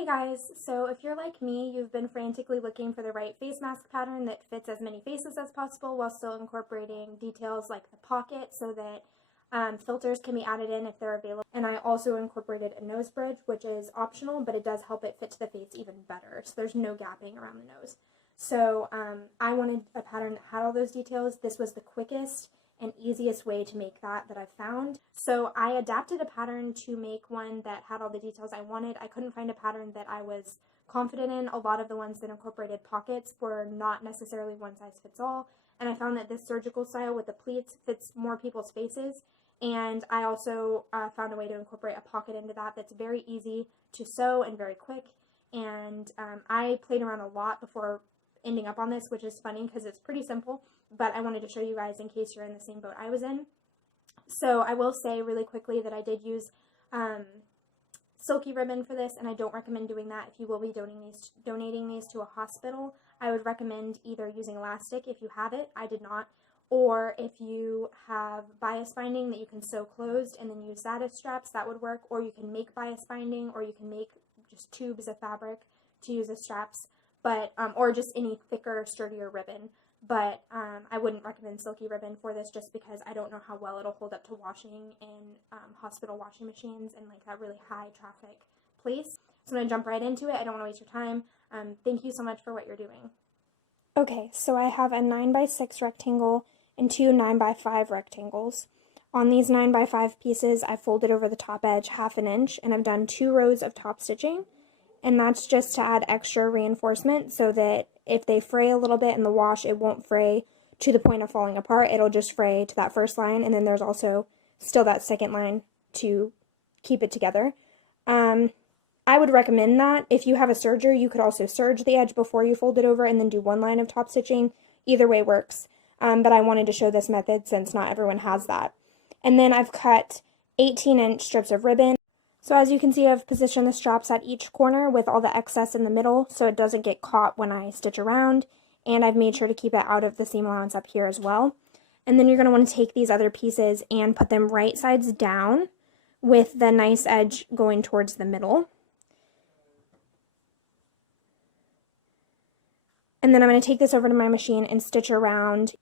Hey guys, so if you're like me, you've been frantically looking for the right face mask pattern that fits as many faces as possible while still incorporating details like the pocket so that filters can be added in if they're available. And I also incorporated a nose bridge, which is optional, but it does help it fit to the face even better. So there's no gapping around the nose. So I wanted a pattern that had all those details. This was the quickest and easiest way to make that I've found. So I adapted a pattern to make one that had all the details I wanted. I couldn't find a pattern that I was confident in. A lot of the ones that incorporated pockets were not necessarily one size fits all, and I found that this surgical style with the pleats fits more people's faces. And I also found a way to incorporate a pocket into that that's very easy to sew and very quick. And I played around a lot before ending up on this, which is funny because it's pretty simple, but I wanted to show you guys in case you're in the same boat I was in. So I will say really quickly that I did use silky ribbon for this, and I don't recommend doing that if you will be donating these to a hospital. I would recommend either using elastic if you have it, I did not, or if you have bias binding that you can sew closed and then use that as straps, that would work, or you can make bias binding, or you can make just tubes of fabric to use as straps, but or just any thicker, sturdier ribbon. But I wouldn't recommend silky ribbon for this just because I don't know how well it'll hold up to washing in hospital washing machines and like that really high traffic place. So I'm going to jump right into it. I don't want to waste your time. Thank you so much for what you're doing. Okay, so I have a 9x6 rectangle and two 9x5 rectangles. On these 9x5 pieces, I folded over the top edge 1/2 inch, and I've done 2 rows of top stitching. And that's just to add extra reinforcement so that if they fray a little bit in the wash, it won't fray to the point of falling apart. It'll just fray to that first line, and then there's also still that second line to keep it together. I would recommend that. If you have a serger, you could also serge the edge before you fold it over and then do 1 line of top stitching. Either way works, but I wanted to show this method since not everyone has that. And then I've cut 18-inch strips of ribbon. So as you can see, I've positioned the straps at each corner with all the excess in the middle so it doesn't get caught when I stitch around, and I've made sure to keep it out of the seam allowance up here as well. And then you're going to want to take these other pieces and put them right sides down with the nice edge going towards the middle. And then I'm going to take this over to my machine and stitch around.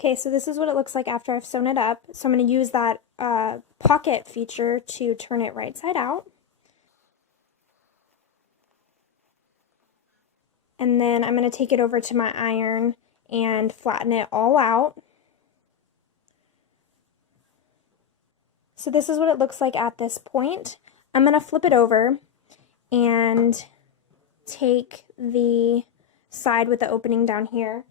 Okay, so this is what it looks like after I've sewn it up. So I'm going to use that pocket feature to turn it right side out. And then I'm going to take it over to my iron and flatten it all out. So this is what it looks like at this point. I'm going to flip it over and take the side with the opening down here,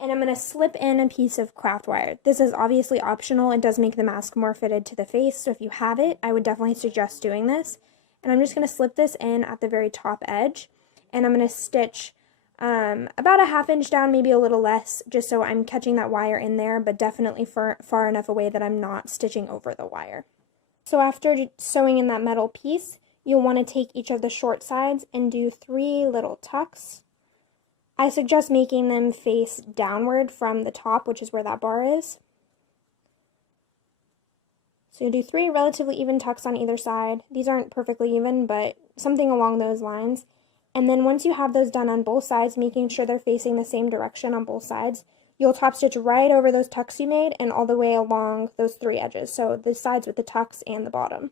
and I'm going to slip in a piece of craft wire. This is obviously optional. It does make the mask more fitted to the face, so if you have it, I would definitely suggest doing this. And I'm just going to slip this in at the very top edge, and I'm going to stitch about a 1/2 inch down, maybe a little less, just so I'm catching that wire in there, but definitely far enough away that I'm not stitching over the wire. So after sewing in that metal piece, you'll want to take each of the short sides and do 3 little tucks. I suggest making them face downward from the top, which is where that bar is. So you'll do 3 relatively even tucks on either side. These aren't perfectly even, but something along those lines. And then once you have those done on both sides, making sure they're facing the same direction on both sides, you'll top stitch right over those tucks you made and all the way along those 3 edges. So the sides with the tucks and the bottom.